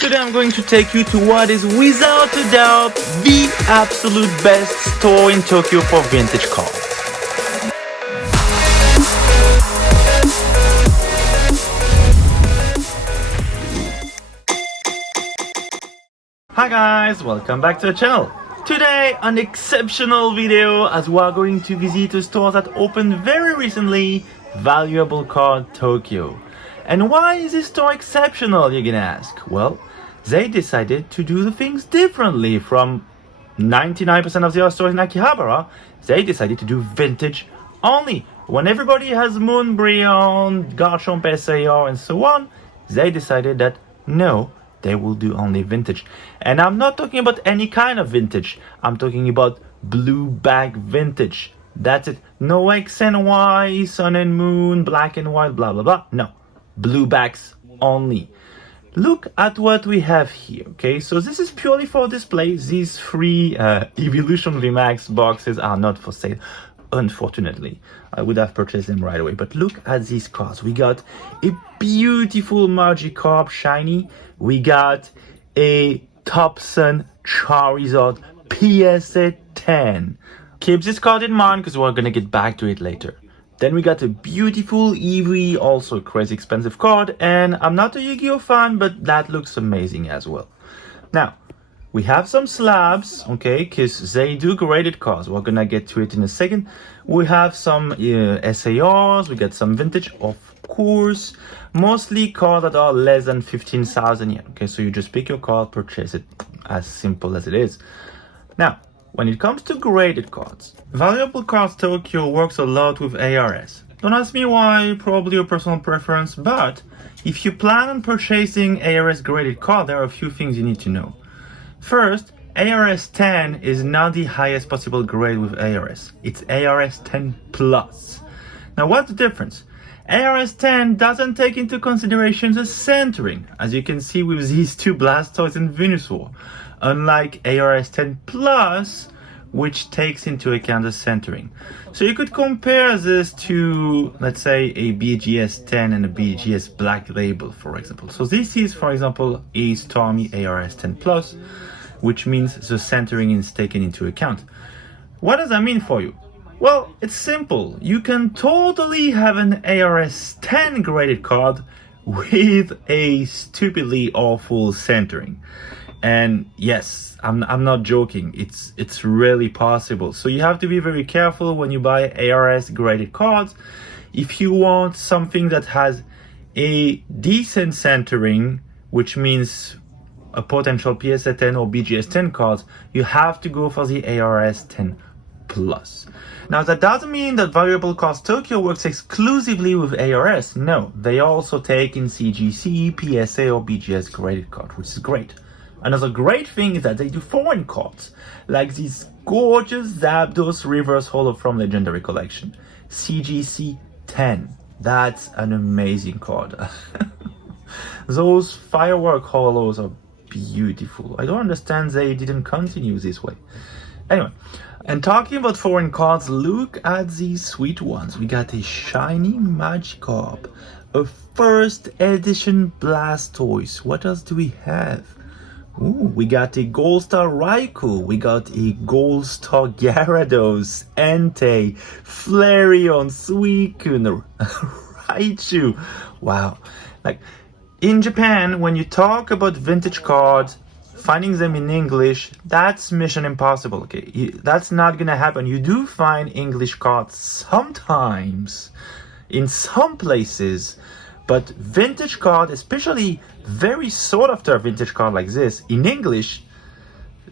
Today I'm going to take you to what is without a doubt the absolute best store in Tokyo for vintage cards. Hi guys, welcome back to the channel. Today an exceptional video as we are going to visit a store that opened very recently, Valuable Card Tokyo. And why is this store exceptional, you're gonna ask? Well, they decided to do the things differently from 99% of the other stores in Akihabara. They decided to do vintage only. When everybody has Moonbreon, Garchomp SAR and so on, they decided that no, they will do only vintage. And I'm not talking about any kind of vintage. I'm talking about blue bag vintage. That's it. No X and Y, Sun and Moon, Black and White, blah blah blah. No, blue bags only. Look at what we have here, okay? So this is purely for display. These three Evolution VMAX boxes are not for sale, unfortunately. I would have purchased them right away. But look at these cards. We got a beautiful Magikarp shiny. We got a Topsun Charizard PSA 10. Keep this card in mind because we're gonna get back to it later. Then we got a beautiful Eevee, also a crazy expensive card, and I'm not a Yu-Gi-Oh fan, but that looks amazing as well. Now, we have some slabs, okay, because they do graded cards. We're gonna get to it in a second. We have some SARs, we got some vintage, of course, mostly cards that are less than 15,000 yen. Okay, so you just pick your card, purchase it, as simple as it is. Now, when it comes to graded cards, Valuable Cards Tokyo works a lot with ARS. Don't ask me why, probably a personal preference, but if you plan on purchasing ARS graded card, there are a few things you need to know. First, ARS 10 is not the highest possible grade with ARS. It's ARS 10 plus. Now what's the difference? ARS 10 doesn't take into consideration the centering, as you can see with these two Blastoise and Venusaur, unlike ARS 10 plus, which takes into account the centering. So you could compare this to, let's say, a BGS 10 and a BGS Black Label, for example. So this is, for example, a Stormy ARS 10 plus, which means the centering is taken into account. What does that mean for you? Well, it's simple. You can totally have an ARS 10 graded card with a stupidly awful centering. And yes, I'm not joking. It's really possible. So you have to be very careful when you buy ARS graded cards. If you want something that has a decent centering, which means a potential PSA 10 or BGS 10 cards, you have to go for the ARS 10 plus. Now that doesn't mean that Valuable Cards Tokyo works exclusively with ARS. No, they also take in CGC, PSA or BGS graded card, which is great. Another great thing is that they do foreign cards, like this gorgeous Zapdos Reverse Holo from Legendary Collection. CGC 10. That's an amazing card. Those Firework Holos are beautiful. I don't understand they didn't continue this way. Anyway, and talking about foreign cards, look at these sweet ones. We got a shiny Magikarp, a first edition Blastoise. What else do we have? Ooh, we got a Gold Star Raikou, we got a Gold Star Gyarados, Entei, Flareon, Suicune, Raichu. Wow. Like, in Japan, when you talk about vintage cards, finding them in English, that's mission impossible, okay? That's not gonna happen. You do find English cards sometimes, in some places, but vintage card, especially very sought after vintage card like this, in English,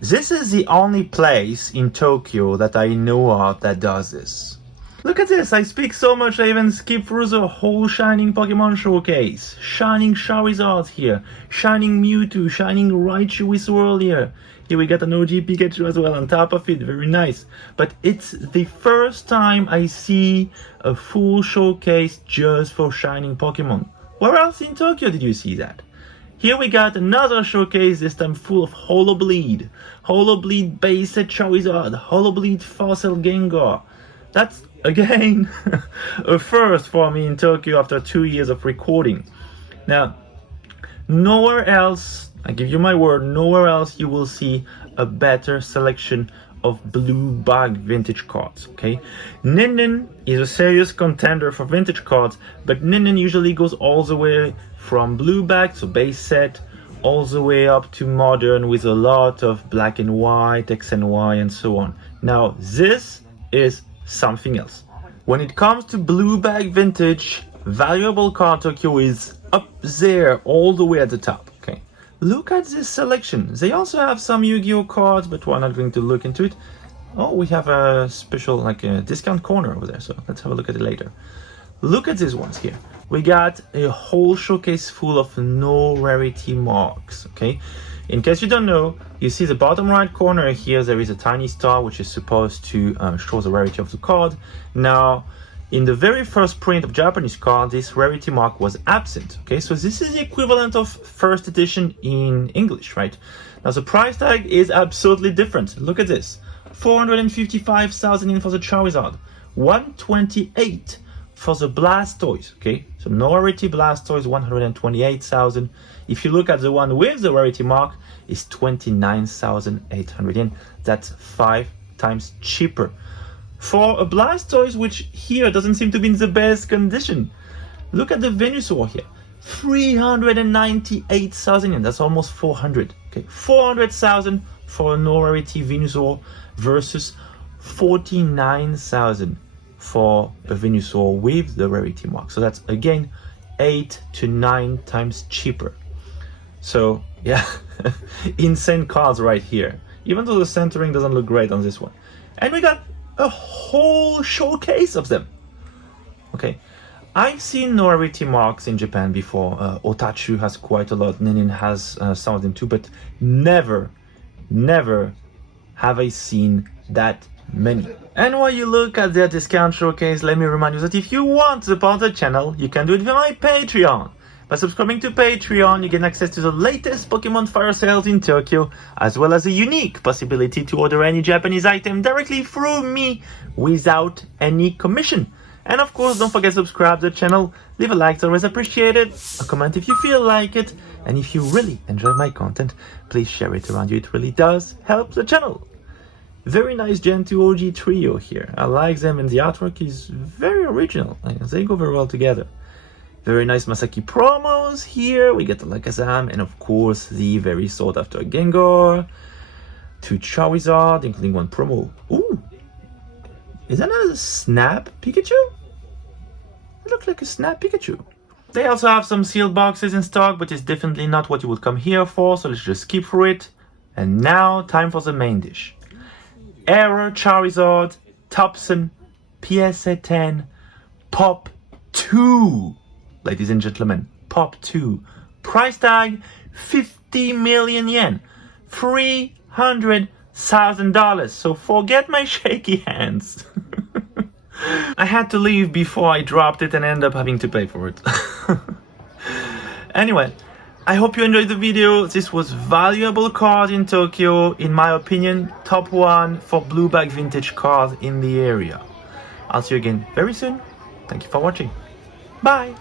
this is the only place in Tokyo that I know of that does this. Look at this, I speak so much I even skip through the whole Shining Pokemon showcase. Shining Charizard here, Shining Mewtwo, Shining Raichu we saw earlier. Here we got an OG Pikachu as well on top of it, very nice. But it's the first time I see a full showcase just for Shining Pokemon. Where else in Tokyo did you see that? Here we got another showcase, this time full of Holo Bleed. Holo Bleed base set Charizard, Holo Bleed Fossil Gengar. That's, again, a first for me in Tokyo after 2 years of recording. Now, nowhere else I give you my word, nowhere else you will see a better selection of blue bag vintage cards, okay? Nin is a serious contender for vintage cards, but Nin usually goes all the way from blue bag, so base set, all the way up to modern with a lot of black and white, X and Y, and so on. Now, this is something else. When it comes to blue bag vintage, Valuable Card Tokyo is up there, all the way at the top, okay? Look at this selection. They also have some Yu-Gi-Oh cards, but we're not going to look into it. Oh, we have a special, like a discount corner over there, so let's have a look at it later. Look at these ones here. We got a whole showcase full of no rarity marks, okay? In case you don't know, you see the bottom right corner here, there is a tiny star which is supposed to show the rarity of the card. Now, in the very first print of Japanese card, this rarity mark was absent, okay? So this is the equivalent of first edition in English, right? Now the price tag is absolutely different. Look at this. 455,000 yen for the Charizard. 128 for the Blastoise, okay? So no rarity Blastoise, 128,000. If you look at the one with the rarity mark, it's 29,800 yen. That's 5 times cheaper. For a Blastoise, which here doesn't seem to be in the best condition. Look at the Venusaur here. 398,000 yen. That's almost 400. Okay, 400,000 for a no rarity Venusaur versus 49,000 for a Venusaur with the rarity mark. So that's again 8 to 9 times cheaper. So yeah, insane cards right here. Even though the centering doesn't look great on this one. And we got a whole showcase of them. Okay, I've seen no rarity marks in Japan before. Otachu has quite a lot, Nin has some of them too, but never have I seen that many. And while you look at their discount showcase, let me remind you that if you want to support the channel, you can do it via my Patreon. By subscribing to Patreon, you get access to the latest Pokemon Fire sales in Tokyo, as well as a unique possibility to order any Japanese item directly through me without any commission. And of course, don't forget to subscribe to the channel, leave a like, it's always appreciated, a comment if you feel like it, and if you really enjoy my content, please share it around you, it really does help the channel. Very nice Gen 2 OG trio here, I like them and the artwork is very original, they go very well together. Very nice Masaki promos here. We get the Lakazam and of course the very sought after Gengar. 2 Charizard, including 1 promo. Ooh! Is that a Snap Pikachu? It looks like a Snap Pikachu. They also have some sealed boxes in stock, but it's definitely not what you would come here for, so let's just skip through it. And now, time for the main dish. Error Charizard, Topsun, PSA 10, Pop 2. Ladies and gentlemen, Pop 2. Price tag, 50 million yen. $300,000. So forget my shaky hands. I had to leave before I dropped it and ended up having to pay for it. Anyway, I hope you enjoyed the video. This was valuable card in Tokyo. In my opinion, top 1 for blue bag vintage cards in the area. I'll see you again very soon. Thank you for watching. Bye.